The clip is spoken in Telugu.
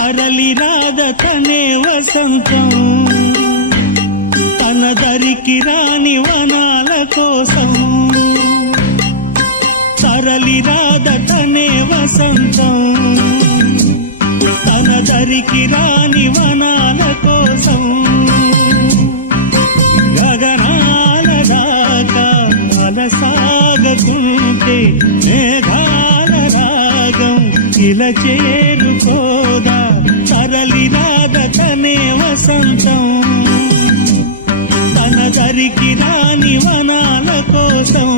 తరలి రాదతనే వసంతం తన దరికి రాని వనాల కోసం తరలి రాదతనే వసంతం తన దరికి రాని వనాల కోసం గగనాల దాకా అలసాగకుంటే మేఘాల రాగం ఇలా చేరుకోదా తరలి రాదతనే వసంతం తన దరికి రాని వనాల కోసం